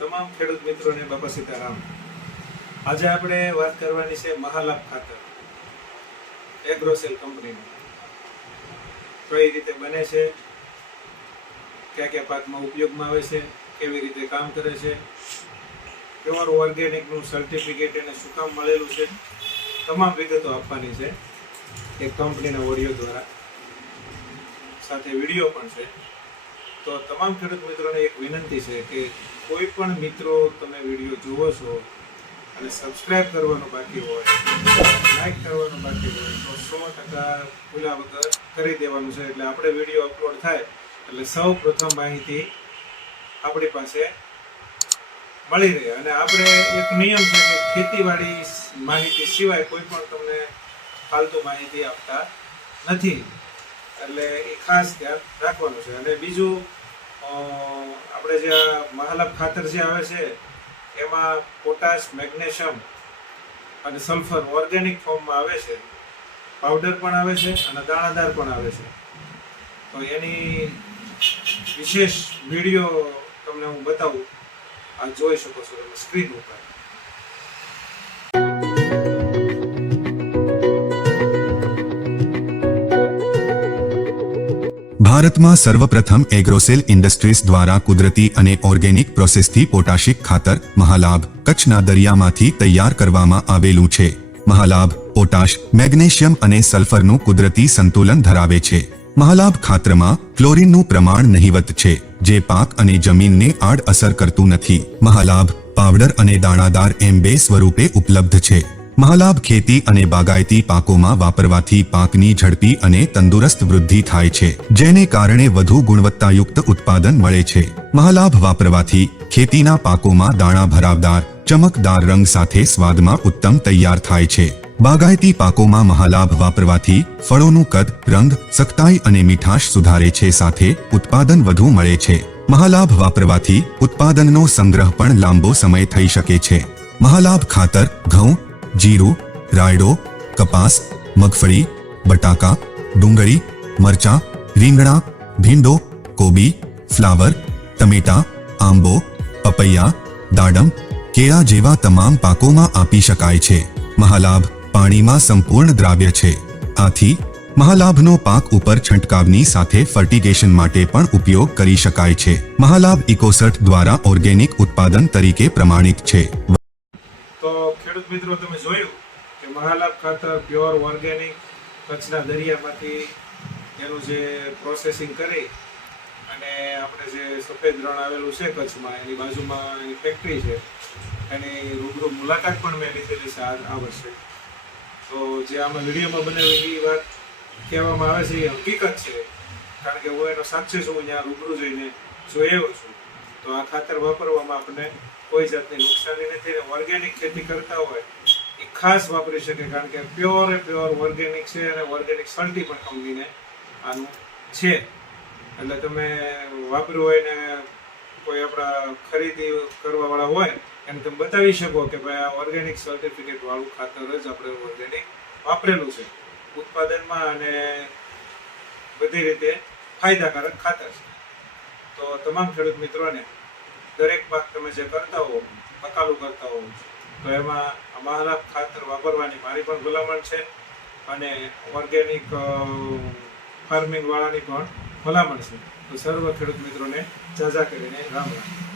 તમામ ખેડૂત મિત્રોને બાપા સીતારામ. આજે આપણે વાત કરવાની છે મહાલાભ ખાતર એગ્રોસેલ કંપનીનું કઈ રીતે બને છે, કયા કયા પાકમાં ઉપયોગમાં આવે છે, કેવી રીતે કામ કરે છે તમારું ઓર્ગેનિકનું સર્ટિફિકેટ એને શું કામ મળેલું છે, તમામ વિગતો આપવાની છે એક કંપનીના ઓડિયો દ્વારા. સાથે વીડિયો પણ છે. તો તમામ ખેડૂત મિત્રોને એક વિનંતી છે કે કોઈ પણ મિત્રો તમે વીડિયો જુઓ છો અને સબસ્ક્રાઇબ કરવાનું બાકી હોય, લાઈક કરવાનું બાકી હોય, તો સો ટકા ભૂલા વગર કરી દેવાનું છે. એટલે આપણે વીડિયો અપલોડ થાય એટલે સૌ પ્રથમ માહિતી આપણી પાસે મળી રહે. અને આપણે એક નિયમ છે કે ખેતીવાડી માહિતી સિવાય કોઈ પણ તમને ફાલતુ માહિતી આપતા નથી. એટલે એ ખાસ ધ્યાન રાખવાનું છે. અને બીજું આપણે જે આ મહાલાભ ખાતર જે આવે છે, એમાં પોટાશ, મેગ્નેશિયમ અને સલ્ફર ઓર્ગેનિક ફોર્મમાં આવે છે. પાવડર પણ આવે છે અને દાણાદાર પણ આવે છે. તો એની વિશેષ વીડિયો તમને હું બતાવું. આ જોઈ શકો છો તમે સ્ક્રીન ઉપર. ભારતમાં સર્વપ્રથમ એગ્રોસેલ ઇન્ડસ્ટ્રીઝ દ્વારા કુદરતી અને ઓર્ગેનિક પ્રોસેસથી પોટાશિક ખાતર, મહાલાભ, કચ્છના દરિયામાંથી તૈયાર કરવામાં આવેલું છે. મહાલાભ, પોટાશ, મેગ્નેશિયમ અને સલ્ફરનું કુદરતી સંતુલન ધરાવે છે. મહાલાભ ખાતરમાં ક્લોરીનનું પ્રમાણ નહિવત છે, જે પાક અને જમીનને આડ અસર કરતું નથી. મહાલાભ, પાવડર અને દાણાદાર એમ બે સ્વરૂપે ઉપલબ્ધ છે. મહાલાભ ખેતી અને બાગાયતી પાકોમાં વાપરવાથી પાકની ઝડપી અને તંદુરસ્ત વૃદ્ધિ થાય છે, જેને કારણે વધુ ગુણવત્તાયુક્ત ઉત્પાદન મળે છે. મહાલાભ વાપરવાથી ખેતીના પાકોમાં દાણા ભરાવદાર, ચમકદાર રંગ સાથે સ્વાદમાં ઉત્તમ તૈયાર થાય છે. બાગાયતી પાકોમાં મહાલાભ વાપરવાથી ફળોનું કદ, રંગ, સખ્તાઈ અને મીઠાશ સુધારે છે, સાથે ઉત્પાદન વધુ મળે છે. મહાલાભ વાપરવાથી ઉત્પાદનનો સંગ્રહ પણ લાંબો સમય થઈ શકે છે. મહાલાભ ખાતર, ઘઉં જીરું, રાયડો, કપાસ, મગફળી, બટાકા, ડુંગળી, મરચા, રીંગણા, ભીંડો, કોબી, ફ્લાવર, ટમેટા, આંબો, પપૈયા, દાડમ કેળા જેવા તમામ પાકોમાં આપી શકાય છે. મહાલાભ પાણીમાં સંપૂર્ણ દ્રાવ્ય છે. આથી મહાલાભનો પાક ઉપર છંટકાવની સાથે ફર્ટિગેશન માટે પણ ઉપયોગ કરી શકાય છે. મહાલાભ ઇકોસર્ટ દ્વારા ઓર્ગેનિક ઉત્પાદન તરીકે પ્રમાણિત છે. ખેડૂત મિત્રો, તમે જોયું કે મહાલાભ ખાતર પ્યોર ઓર્ગેનિક કચ્છના દરિયામાંથી એનું જે પ્રોસેસિંગ કરી અને આપણે જે સફેદ રણ આવેલું છે કચ્છમાં, એની બાજુમાં એની ફેક્ટરી છે, એની રૂબરૂ મુલાકાત પણ મેં લીધેલી છે આ વર્ષે. તો જે આમાં વિડીયોમાં બનાવેલી એ વાત કહેવામાં આવે છે એ હકીકત છે, કારણ કે હું એનો સાક્ષી છું ત્યાં રૂબરૂ જઈને જોયો છું. તો આ ખાતર વાપરવામાં આપણને કોઈ જાતની નુકસાની નથી અને ઓર્ગેનિક ખેતી કરતા હોય, એ ખાસ વાપરી શકે કારણ કે પ્યોર એ પ્યોર ઓર્ગેનિક છે અને ઓર્ગેનિક સલ્ટી પણ કંપનીને આનું છે. એટલે તમે વાપર્યું હોય ને કોઈ આપણા ખરીદી કરવાવાળા હોય, એને તમે બતાવી શકો કે ભાઈ આ ઓર્ગેનિક સર્ટિફિકેટવાળું ખાતર જ આપણે ઓર્ગેનિક વાપરેલું છે. ઉત્પાદનમાં અને બધી રીતે ફાયદાકારક ખાતર છે. તો તમામ ખેડૂત મિત્રોને દરેક પાક તમે જે કરતા હો બકાલું કરતા હો તો એમાં અમારા ખાતર વાપરવાની મારી પણ ભલામણ છે અને ઓર્ગેનિક ફાર્મિંગવાળાની પણ ભલામણ છે. તો સર્વ ખેડૂત મિત્રોને જાજા કરીને રામ રામ.